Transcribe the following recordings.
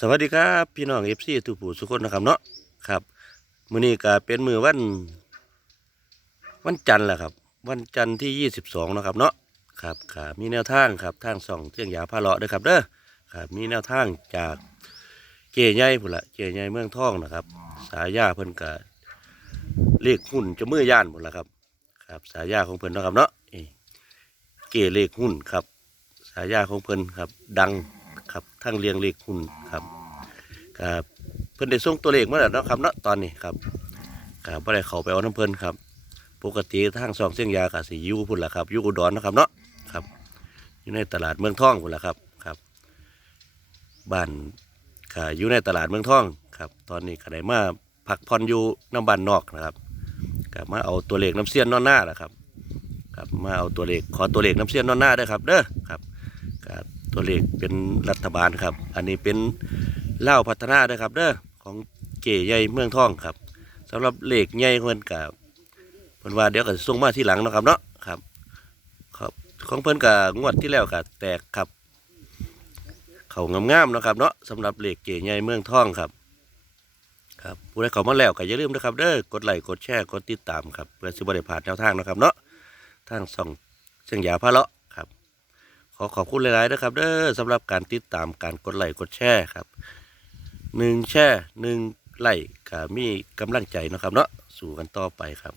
สวัสดีครับพี่น้องเอฟซีทุกผู้ทุกคนนะครับเนาะครับมื้อนี้ก็เป็นมือวัน วันจันทร์แหละครับ วันจันทร์ที่ 22นะครับเนาะครับค่ะมีแนวทางครับทางส่องเจียงยาพาเลาะเด้อครับเด้อครับมีแนวทางจากเจใหญ่พุ่นละเจใหญ่เมืองทองนะครับ สายาเพิ่นก็เลขหุ้นจะมือย่านพุ่นละครับ ครับสายาของเพิ่นนะครับเนาะเอ้เกเลขหุ้นครับ สายาของเพิ่นครับ ดัง ครับทั้งเรียงเลขหุ้นครับครับเพิ่อนได้ส่งตัวเลขมาแล้วเนาะครับเนาะตอนนี้ครับครับบ่ได้เข้าไปเอาน้ำเพิ่นครับ ปกติทางซองเส้นยาก็สิอยู่พุ่นล่ะครับอยู่อุดรนะครับเนาะครับ อยู่ในตลาดเมืองทองพุ่นล่ะครับครับบ้านก็อยู่ในตลาดเมืองทองครับ ตอนนี้ก็ได้มาพักผ่อยู่น้ำบ้านนอกนะครับก็มาเอาตัวเลขน้ำเสี้ยนนอนหน้าล่ะครับครับ มาเอาตัวเลขขอตัวเลขน้ำเสี้ยนนอนหน้าด้อครับเด้อครับครับ ตัวเลขเป็นรัฐบาลครับ อันนี้เป็นเล่าพัฒนาเด้อครับเด้อของเก๋ใหญ่เมืองทองครับสำหรับเลขใหญ่เพิ่นกับเพิ่นว่าเดี๋ยวก็ส่งมาที่หลังเนาะครับเนาะครับครับ ของเพิ่นกับงวดที่แล้วก็แตกครับ เขางามๆนะครับเนาะสำหรับเลขเก๋ใหญ่เมืองทองครับครับผู้ใดเข้ามาแล้วก็อย่าลืมนะครับเด้อกดไลค์กดแชร์กดติดตามครับเพื่อสิบ่ได้พลาดแนวทางนะครับเนาะทางส่องเสียงยาพระเลาะ ขอขอบคุณหลายๆนะครับเด้อสำหรับการติดตามการกดไลค์กดแชร์ครับหนึ่งแชร์หนึ่งไลค์ก็มีกำลังใจนะครับเนาะสู่กันต่อไปครับ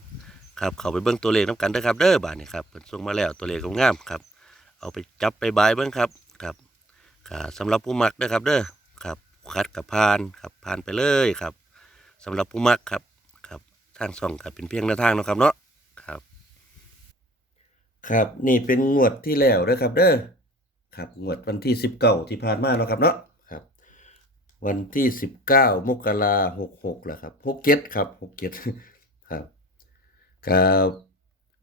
ครับเข้าไปเบิ่งตัวเลขน้ำกันเด้อครับเด้อบาทนี่ครับเพิ่นส่งมาแล้วตัวเลขงามครับ เอาไปจับไปบายเบิ่งครับครับสำหรับผู้มักเด้อครับเด้อครับคัดกับพานครับพานไปเลยครับสำหรับผู้มักครับครับทางช่องก็เป็นเพียงแนวทางนะครับเนาะ ครับ นี่เป็นงวดที่แล้วนะครับ เด้อครับงวดวันที่สิบเก้าที่ผ่านมาเนาะครับเนาะครับ วันที่สิบเก้ามกราหกหกแหละครับหกเจ็ดครับหกเจ็ดครับกับ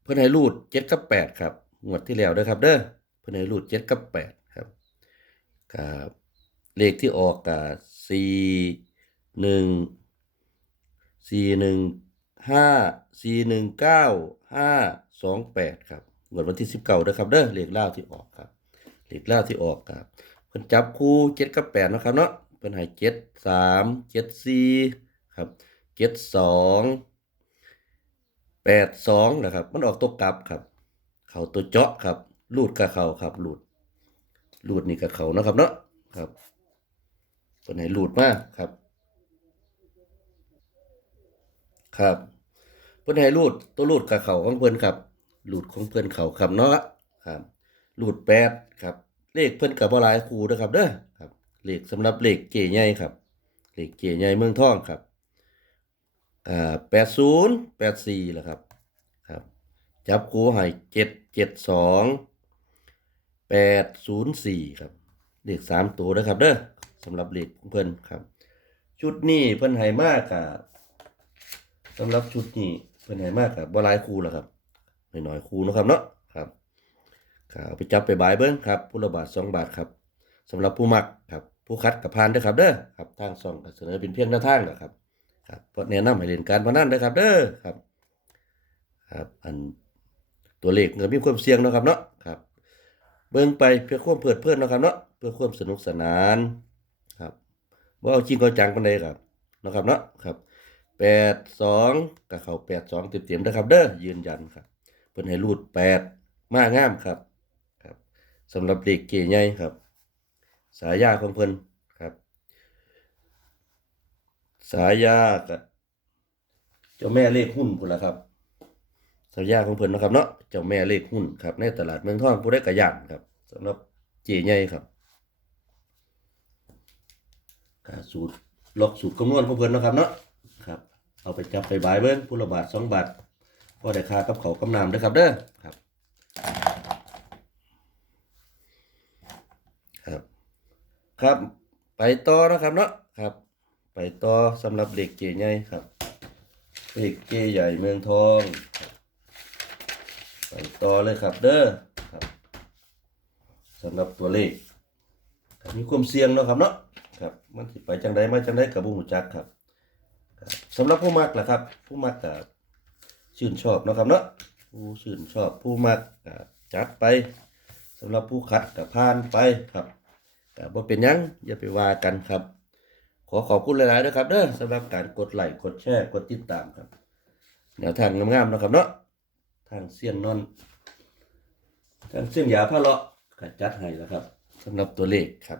เพื่อนให้รูดเจ็ดกับแปดครับงวดที่แล้วเด้อครับเด้อเพื่อนให้รูดเจ็ดกับแปดครับกับเลขที่ออกกับสี่หนึ่งสี่หนึ่งห้าสี่หนึ่งเก้าห้าสองแปดครับ งวดวันที่สิบเก้าเด้อครับเด้อเลขเล่าวที่ออกครับเลขเล่าวที่ออกครับเพิ่นจับคู่เจ็ดกับแปดนะครับเนาะเพิ่นให้เจ็ดสามเจ็ดสี่ครับเจ็ดสองแปดสองนะครับ มันออกตัวกลับครับ เขาตัวเจาะครับลูดกับเขาครับลูดลูดนี่กับเขานะครับเนาะครับเพิ่นให้ลูดมาครับ ครับเพิ่นให้รูดตัวรูดกับเขาของเพิ่นครับ รูดของเพิ่อนเขาครับเนาะครับรูดแปดครับ เลขเพิ่อนกับบ่หลายคู่เด้อครับเด้อครับเลขสำหรับเลขเก๋ใหญ่ครับเลขเก๋ใหญ่เมืองทองครับอ่าแปดศูนย์แปดสี่แหละครับครับ จับคู่ให้เจ็ดเจ็ดสองแปดศูนย์สี่ครับเลขสามตัวนะครับเด้อสำหรับเลขของเพิ่อนครับ ชุดนี้เพิ่อนให้มากกับสำหรับชุดนี้เพิ่อนให้มากครับบ่หลายคู่หรอครับ น้อยๆคู่เนะครับเนาะครับก็เอาไปจับไปบายเบิ่งครับผู้ละบาทสองบาทครับสำหรับผู้มักครับผู้คัดกับพานด้อครับเด้อครับทางช่องก็เสนอเป็นเพียงแนวทางนะครับครับเพราะแนะนำให้เล่นการพนันด้อครับเด้อครับครับอันตัวเลขก็มีความเสี่ยงนะครับเนาะครับ เบิ่งไปเพื่อความเพลิดเพลินนะครับเนาะเพื่อความสนุกสนานครับบ่เอาจริงเอาจังปานใดครับนะครับเนาะครับแปดสองกับเขาแปดสองเต็มๆนะครับเด้อยืนยันครับ เพิ่นให้รูดแปดมากงามครับครับสำหรับเด็กเก๋ใหญ่ครับ สายยาของเพิ่นครับ สายยากับเจ้าแม่เลขหุ้นพุ่นละครับสายยาของเพิ่นนะครับเนาะเจ้าแม่เลขหุ้นครับในตลาดเมืองทองผู้ได้กระยานครับสำหรับเก๋ใหญ่ครับกาสูตรล็อกสูตรคำนวณของเพิ่นนะครับเนาะครับ เอาไปจับไปบายเบิ้งผู้ละบาทสองบาท พ่อได้ค่ากับเขากำนำเด้อครับเด้อครับ ครับ ครับ ไปต่อนะครับเนาะครับ ไปต่อสำหรับเด็กเก๋ใหญ่ครับเด็กเก๋ใหญ่เมืองทองไปต่อเลยครับเด้อครับสำหรับตัวเลขครับมีความเสี่ยงเนาะครับเนาะครับมันสิไปจังใดมาจังใดกับบุหูจักครับสำหรับผู้มักล่ะครับ ผู้มักก็ ชื่นชอบนะครับเนาะผู้ชื่นชอบผู้มักกจัดไปสำหรับผู้คัดก็ผ่านไปครับก็บ่เป็นยังอย่าไปว่ากันครับ ขอขอบคุณหลายๆด้วยครับเด้อสำหรับการกดไลค์กดแชร์กดติดตามครับแนวทางงามๆนะครับเนาะทางเสี้ยนนอนทางเสี้ยนยาพระเลาะก็จัดให้แล้วครับสำหรับตัวเลขครับ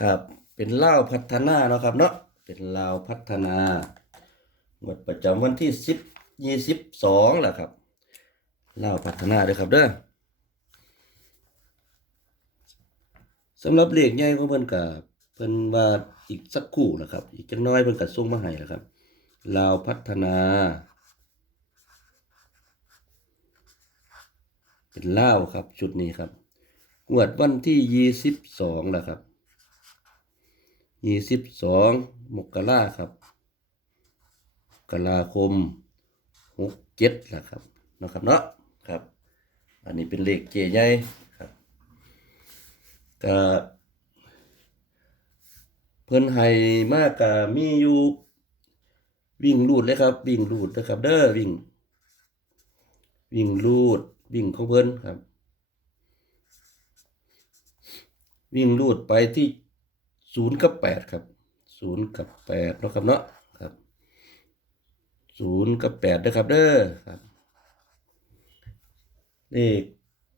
ครับเป็นเล่าพัฒนาเนาะครับเนาะเป็นเล่าพัฒนา งวดประจำวันที่สิบยี่สิบสองแหละครับเล่าพัฒนาด้วยครับเด้อสำหรับเลขใหญ่ของเพิ่นกับเพิ่นว่าอีกสักคู่นะครับ อีกจักหน้อยเพิ่นก็ส่งมาให้แล้วครับลาวพัฒนา เป็นเล่าครับชุดนี้ครับงวดวันที่ยี่สิบสองแล้วครับยี่สิบสองมกราครับ กราคมหกเจ็ดละครับนะครับเนาะครับ อันนี้เป็นเลขเจใหญ่ครับก็เพิ่นให้มากกมีอยู่วิ่งลูดเลยครับ วิ่งลูดนะครับ เด้อวิ่ง วิ่งลูดวิ่งของเพิ่นครับ วิ่งลูดไปที่ศูนย์กับแปดครับศูนย์กับแปดนะครับเนาะ ศูนย์กับแปดนะครับเด้อครับนี่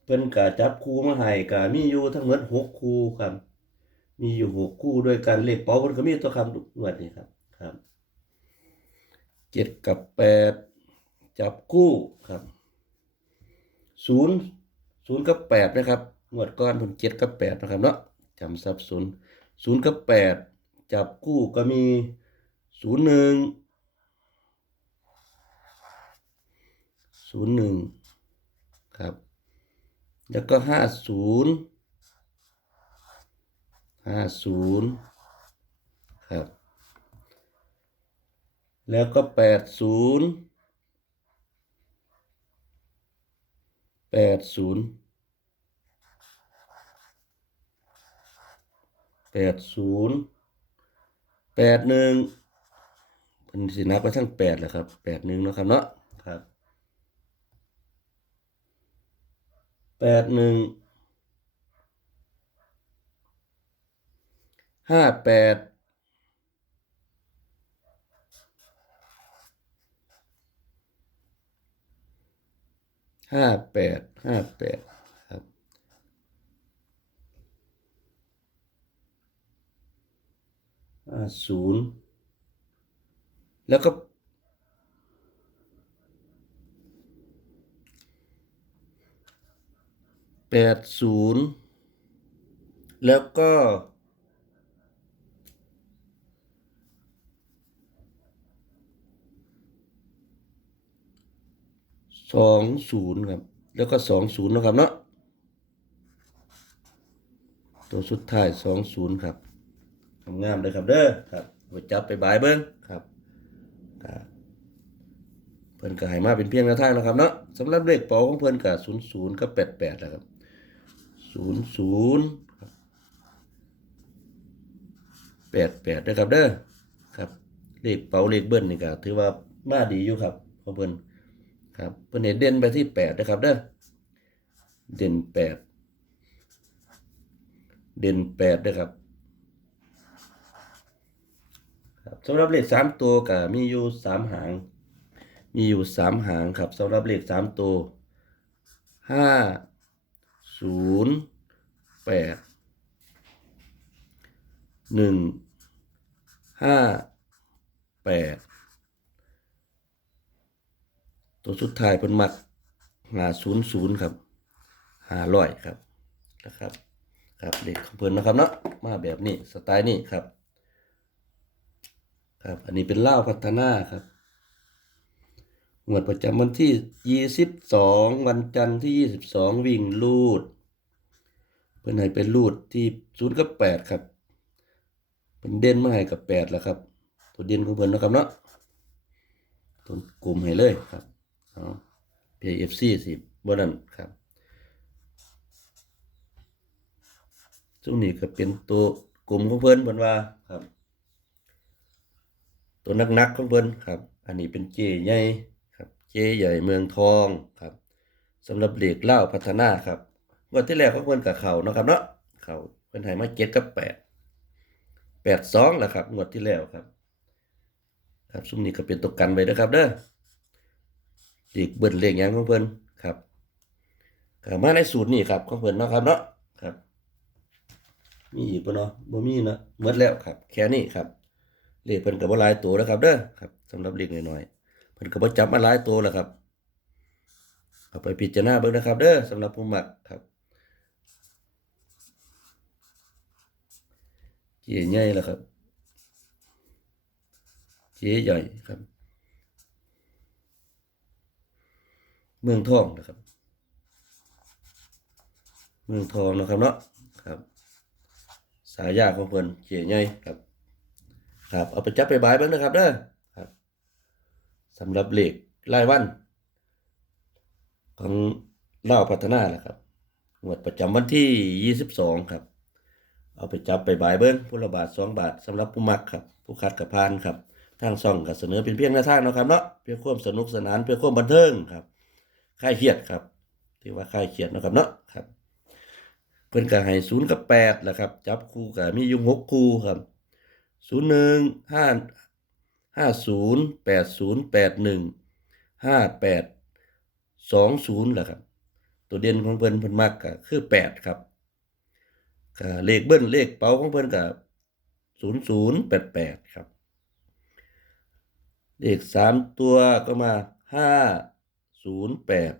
เพิ่นกะจับคู่มาให้กะมีอยู่ทั้งหมดหกคู่ครับ มีอยู่หกคู่ด้วยกันเลขเป๋าเพิ่นก็มีตัวคำงวดนี่ครับครับเจ็ดกับแปดจับคู่ครับศูนย์ศูนย์กับแปดนะครับงวดก้อนเพิ่นเจ็ดกับแปดนะครับเนาะจำสับสนศูนย์กับแปดจับคู่ก็มีศูนย์หนึ่ง ศูนย์หนึ่งครับ แล้วก็ห้าศูนย์ห้าศูนย์ครับ แล้วก็แปดศูนย์แปดศูนย์แปดศูนย์แปดหนึ่งเป็นสินับไปทั้งแปดแหละครับแปดหนึ่งนาะครับเนาะครับ แปดหนึ่งห้าแปดห้าแปดห้าแปดครับห้าศูนย์แล้วก็ แปดศูนย์แล้วก็สองศูนย์ครับ แล้วก็สองศูนย์นะครับเนาะตัวสุดท้ายสองศูนย์ครับทำงามเลยครับเด้อครับไปจับไปบายเบิ้งครับครับเพิ่นก็ให้มาเป็นเพียงแนวทางนะครับเนาะสำหรับเลขเป๋าของเพิ่นก็ศูนย์ศูนย์กับแปดแปดนะครับ ศูนย์ศูนย์แปดแปดนะครับเด้อครับเลขเป๋าเลขเบิ้ลนี่ก็ถือว่ามาดีอยู่ครับขอเพิ่นครับเพิ่นเห็นเด่นไปที่แปดนะครับเด้อเด่นแปดเด่นแปดนะครับครับสำหรับเลขสามตัวก็มีอยู่สามหาง มีอยู่สามหางครับสำหรับเลขสามตัวห้าศูนย์ แปดหนึ่งห้าแปดตัวสุดท้ายเป็นมักหาศูนย์ศูนย์ครับหาร้อยครับนะครับครับเลขของเพิ่นนะครับเนาะมาแบบนี้สไตล์นี้ครับครับอันนี้เป็นเล่าพัฒนาครับงวดประจำวันที่ยี่สิบสองวันจันทร์ที่ยี่สิบสองวิ่งลูด เพื่อนให้เป็นลูดที่ศูนย์กับแปดครับเป็นเด่นมาให้กับแปดแล้วครับ ตัวเด่นของเพื่อนนะครับเนาะตัวกลุ่มให้เลยครับเอา PFC สิบนั่นครับช่วงนี้ก็เป็นตัวกลุ่มของเพื่อนเพื่อนว่าครับ ตัวนักๆของเพิ่อนครับ อันนี้เป็นเจใหญ่ครับ เจใหญ่เมืองทองครับสำหรับเหล็กเล่าพัฒนาครับ งวดที่แรกของเพิ่นกับเขาเนาะครับเนาะเขาเป็นให้มาเจ็ดกับแปดแปดสองแหละครับงวดที่แล้วครับ ครับซุ้มนี้ก็เป็นตัวกันไว้นะครับเด้อเลขเบิ้ลเลขยังของเพิ่นครับก็มาในสูตรนี้ครับของเพิ่นเนาะครับเนาะครับ มีอีกปะเนาะบ่มีนะหมดแล้วครับ แค่นี้ครับเลขเพิ่นก็บ่หลายตัวแล้วครับเด้อครับสำหรับเลขน้อยๆเพิ่นก็บ่จับมาหลายตัวแล้วครับเอาไปพิจารณาเบิ่งนะครับเด้อสำหรับผู้มักครับ เจ๊ใหญ่แล้วครับ เจ๊ใหญ่ครับ เมืองทองนะครับ เมืองทองนะครับเนาะครับ สายยาของเพิ่นเจียใหญ่ครับ ครับเอาไปจับไปบายบ้างนะครับเด้อครับสำหรับเหลขรายวัน ของเล่าพัฒนาแหละครับงวดประจำวันที่ 22 ครับ เอาไปจับไปบายเบิ้งผู้ละบาทสองบาทสำหรับผู้มักครับ ผู้คัดกับพานครับ ทางซ่องก็เสนอเป็นเพียงแนวทางนะครับเนาะเพื่อความสนุกสนานเพื่อความบันเทิงครับคลายเครียดครับที่ว่าคลายเครียดนะครับเนาะครับเพิ่นก็ให้ศูนย์กับแปดแหละครับ จับคู่ก็มียู่หกคู่ครับศูนย์หนึ่งห้าห้าศูนย์แปดศูนย์แปดหนึ่งห้าแปดสองศูนย์แหละครับ ตัวเด่นของเพิ่นเพิ่นมักก็คือแปดครับ เลขเบิ้ลเลขเป๋าของเพิ่นก็ศูนย์ศูนย์แปดแปดครับ เลขสามตัวก็มาห้าศูนย์แปด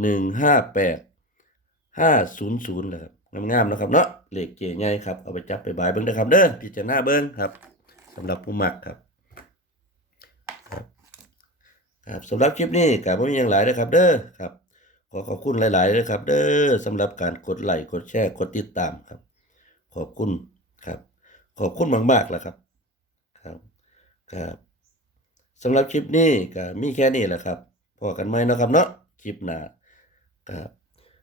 หนึ่งห้าแปดห้าศูนย์ศูนย์นะครับงามๆนะครับเนาะเลขเก๋ใหญ่ครับเอาไปจับไปบายเบิ้งนะครับเด้อพิจารณาเบิ้งครับสำหรับผู้มักครับครับครับสำหรับคลิปนี้ก็บ่มีหยังหลายนะครับ เด้อครับ ขอขอบคุณหลายๆเลยครับ เด้อสำหรับการกดไลค์กดแชร์กดติดตามครับ ขอบคุณครับ ขอบคุณมากๆแล้วครับ ครับครับสำหรับคลิปนี้ก็มีแค่นี้แหละครับพอกันไหมนะครับเนาะคลิปหน้าครับ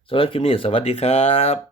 สำหรับคลิปนี้สวัสดีครับ